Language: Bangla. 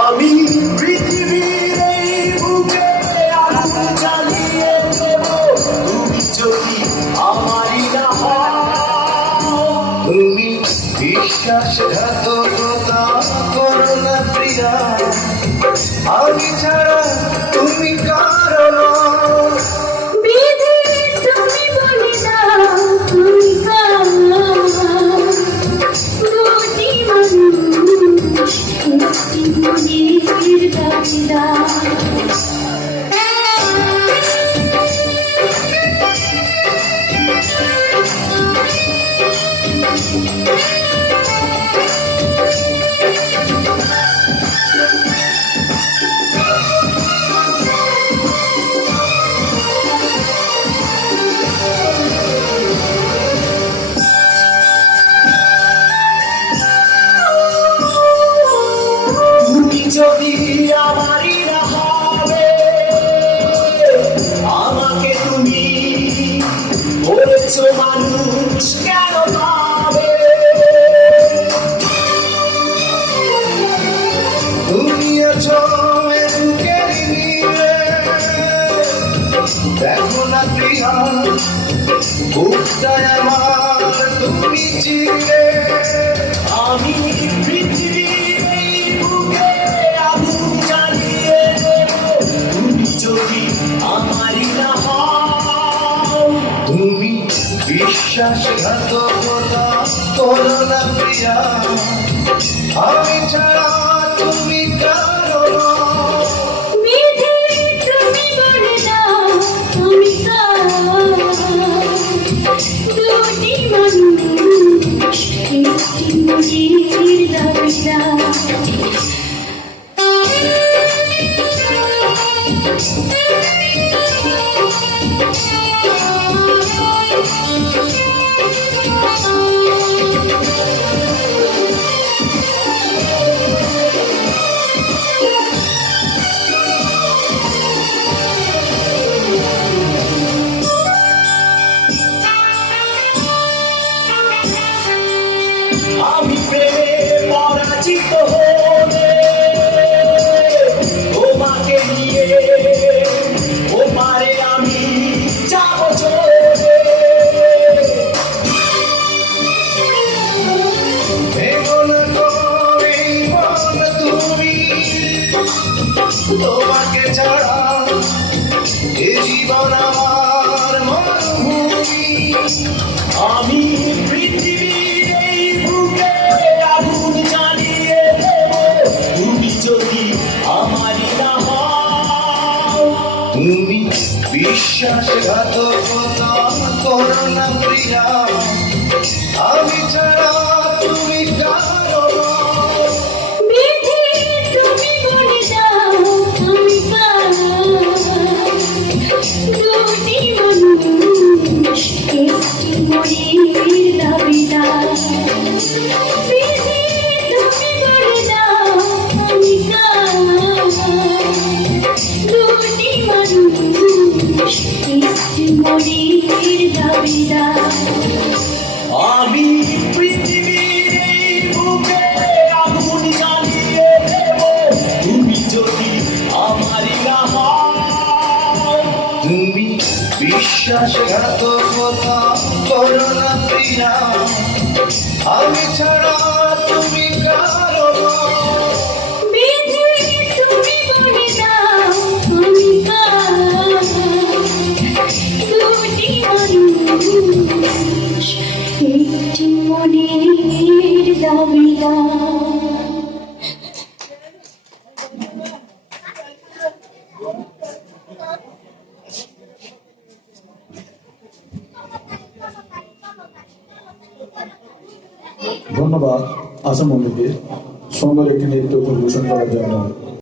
আমি পৃথিবীর এই বুকে আগুন জ্বালিয়ে দেব তুমি যদি আমারই না হও। তুমি বিশ্বাসঘাতকতা করো না প্রিয়া, আমি ছাড়া তুমি কারো নও। তুমি বলে দাও তুমি দুটি মানুষ একটি মনের দাবিদার। যদি আমারই না হবে, আমাকে তুমি বলেছো মানুষ কেন পাবে। তুমি আছো বুকের নিরে, দেখো না প্রিয়া বুকটায় আমার তুমি চিরে। আমি পৃথিবীর এই বুকে আগুন জ্বালিয়ে দেব তুমি যদি আমারই না হও। তুমি বিশ্বাসঘাতকতা করো না প্রিয়া, আমি ছাড়া তুমি কারো নও। তুমি বলে দাও তুমি দুটি মানুষ একটি মনের দাবিদার। আমি প্রেমে পরাজিত হলে তোমাকে নিয়ে ওপারে আমি যাব চলে। তুমি তোমাকে ছাড়া এ জীবন আমার মরুভূমি। আমি পৃথিবীর এই বুকে আগুন জ্বালিয়ে দেব তুমি যদি আমারই না হও। তুমি বিশ্বাসঘাতকতা করো না প্রিয়া, আমি ছাড়া তুমি কারো নও। তুমি বলে দাও তুমি দুটি মানুষ একটি মনের দাবিদার। তুমি বলে দাও তুমি দুটি মানুষ একটি মনের দাবিদার। আমি পৃথিবীর এই বুকে আগুন জ্বালিয়ে দেব তুমি যদি আমারই না হও। তুমি বিশ্বাসঘাতকতা করো না প্রিয়া, আমি ছাড়া তুমি কারো নও। তুমি বলে মানুষ একটি মনের দাবিদার। ধন্যবাদ আশা মল্লিককে সুন্দর একটি নৃত্য পরিবেশন করার জন্য।